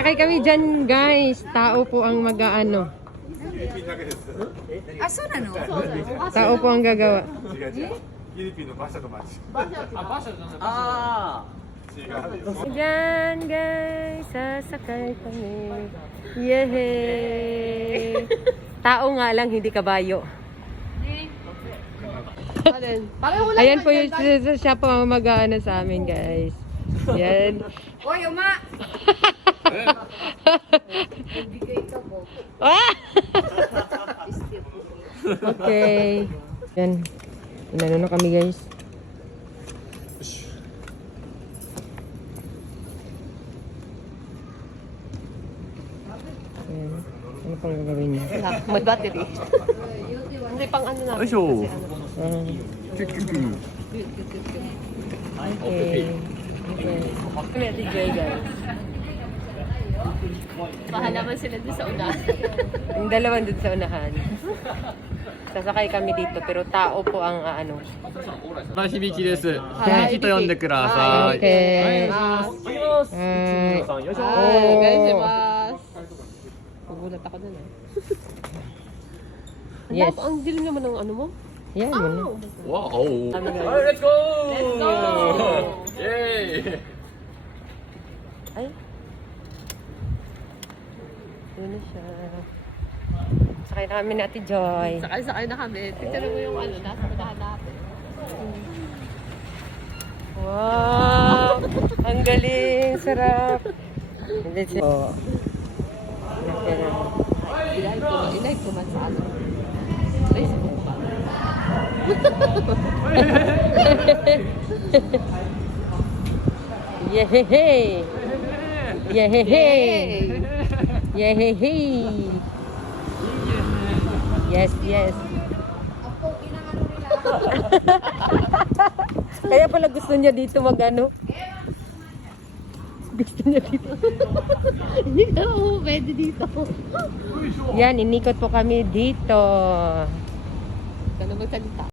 Sakay kami dyan guys. Tao po ang mag-aano. Aso na no? Tao po ang gagawa. Diyan guys, sasakay kami. Yehey! Tao nga lang, hindi kabayo. Ayan po yung siya po ang mag-aano sa amin guys. Yan. Oy, uma! Ah! Okay. Yan. Inano na kami guys. Ayan. Ano pang gagawin niya? May battery. Hindi pang ano na. Aisyo. Okay. Okay. Kami natin Joy guys. Mahalaman sila doon sa unahan. Yung dalawan dun sa unahan. Sasakay kami dito pero tao po ang ano. 高橋美希です。ミキと呼んでください。 Okay. あ Ay. さんよいしょ。 Ay, ganyan mas. Pagulat ako dun eh. Yes. Ang dilim naman ng ano mo. Yan yun. Wow. Ano nga? Let's go. Let's go. Yay. Ay. Yun na siya. Sakay na kami natin Joy. Sakay-sakay na kami. Tignan mo yung ano, nasa unahan natin. Wow! Ang galing! Sarap! Oh. Ilike ko man sa ano. Facebook pa. Yehey! Yehey! Yehey! Yes, yes. Kaya pala gusto niya dito mag-ano. Gusto niya dito. Hindi ka pwede dito. Yan, inikot po kami dito. Ka na magsalita.